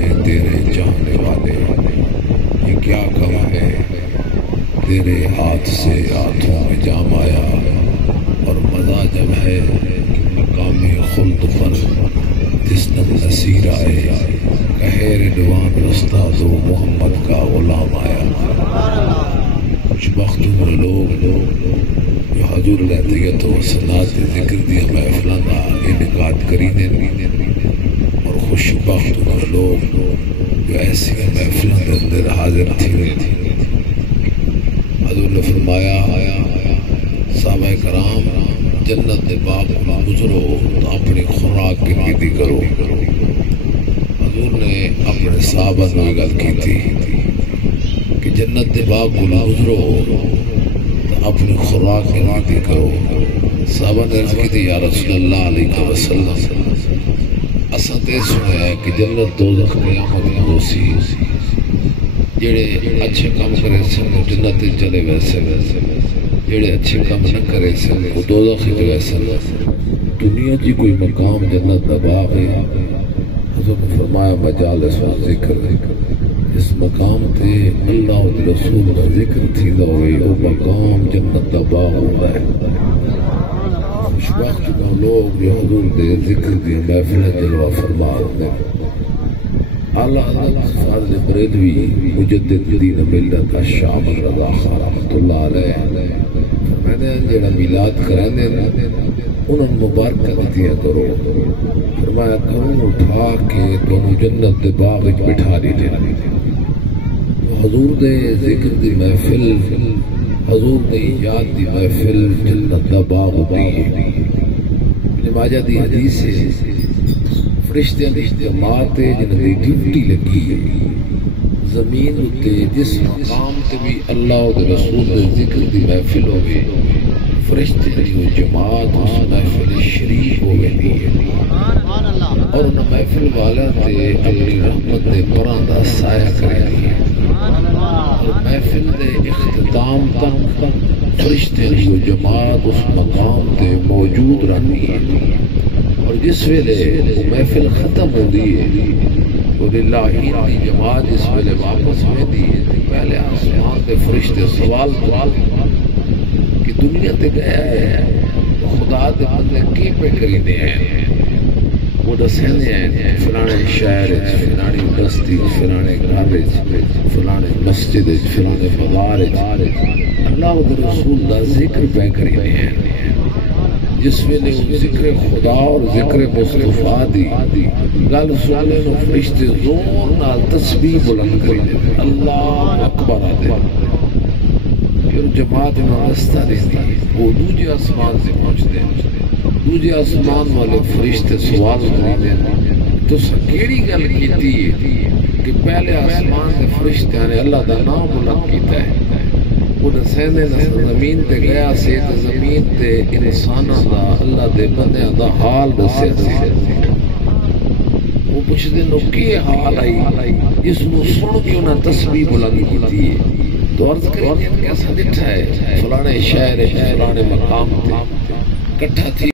ہیں تیرے چاہنے والے، یہ کیا کم ہے تیرے ہاتھ سے ہاتھوں میں جام آیا، اور مزہ جب ہے مقام خلد پر جسنم نصیر آئے، کہے رضوان رستہ دو محمد کا غلام آیا۔ کچھ بخت عمر لوگ جو حضور لہتیت و سنات ذکر دیا محفلان دا انعقاد کرینے، اور خوش بخت عمر لوگ جو ایسی محفلان دے اندر حاضر تھی۔ حضور نے فرمایا صحابہ کرام جنت دے باغ کو گزرو تو اپنی خوراک کی قیدی کرو۔ حضور نے اپنے صحابہ کو گل کی تھی کہ جنت دے باغ کو گزرو تو اپنی خوراک کی قیدی کرو۔ صحابہ نے عرض کی تھی یا رسول اللہ علیہ وسلم، اساں تے سنا ہے کہ جنت دوزخ قیامت میں سی، جڑے اچھے کام کرے سن جنت چلے ویسے، جڑے اچھے کام نہ کرے سن وہ دوزخ چلے سن۔ دنیا جی کوئی مقام جنت دا باغ ہے، حضور نے فرمایا مجالس و ذکر، اس مقام تے اللہ و رسول دا ذکر تھی ہوئے وہ مقام جنت دا باغ ہوتا ہے۔ خوش وقت میں لوگ جو حضور دے ذکر دی محفل جلوہ فرما دے۔ اعلیٰ حضرت فاضل بریلوی مجدد دین ملت الشاہ احمد رضا خان رحمۃ اللہ علیہ میں نے جڑا میلاد کرانے انہوں مبارکہ دیا کرو، فرمایا کروں اٹھا کے دونوں جنت دے باغ وچ بٹھا دیتے۔ حضور دے ذکر دی محفل، حضور دی یاد دی محفل جنت دا باغ ہوتی ہے۔ ابن ماجہ دی حدیث ہے فرشتیاں دی جماعت ہے جنہاں دی ڈیوٹی لگی ہے زمین تے جس مقام تے بھی اللہ و رسول دے ذکر دی محفل ہوئے، فرشتے دی وہ جماعت اس محفل شریف ہوئے دی ہے، اور ان محفل والا تے اپنی رحمت دے پراں دا سایہ کرے دی ہے، اور محفل دے اختتام تک فرشتے دی وہ جماعت اس مقام تے موجود رہنی ہے، اور جس ویلے وہ محفل ختم ہو دی ہے اور اللہ ہی دی جماعت جس ویلے واپس میں دی ہے، پہلے آسمان دے فرشتے سوال کہ دنیا تے گیا ہے خدا دے بندے کی پہ کرینے ہیں، وہ دسینے ہیں فلانے شہر فلانی بستی فلانے گھر فلانے مسجد فلانے بازار اللہ و رسول دا ذکر پہ کرینے ہیں، جس ویلے ذکر خدا اور ذکر مصطفیٰ دی گل سننے نو فرشتے زور نال تسبیح بلند کرتے اللہ اکبر آتے، پھر جماعت میں رستہ دیتی وہ دوجے آسمان سے پہنچتے ہیں، دوجے آسمان والے فرشتے سوال کرتے ہیں تو کیڑی گل کیتی ہے کہ پہلے آسمان کے فرشتیاں نے اللہ دا نام بلند کیتا ہے، وہ دسینے زمین تے گیا سے زمین تے انساناں دا اللہ دے بندیاں دا حال دسے سی، وہ پوچھتے نو کی حال آئی جس نو سن کے انہاں تسبیح بلند کیتی ہے، تو عرض کریں کہ ایسا ڈٹھا ہے فلانے شہر فلانے مقام تے کٹھا تھی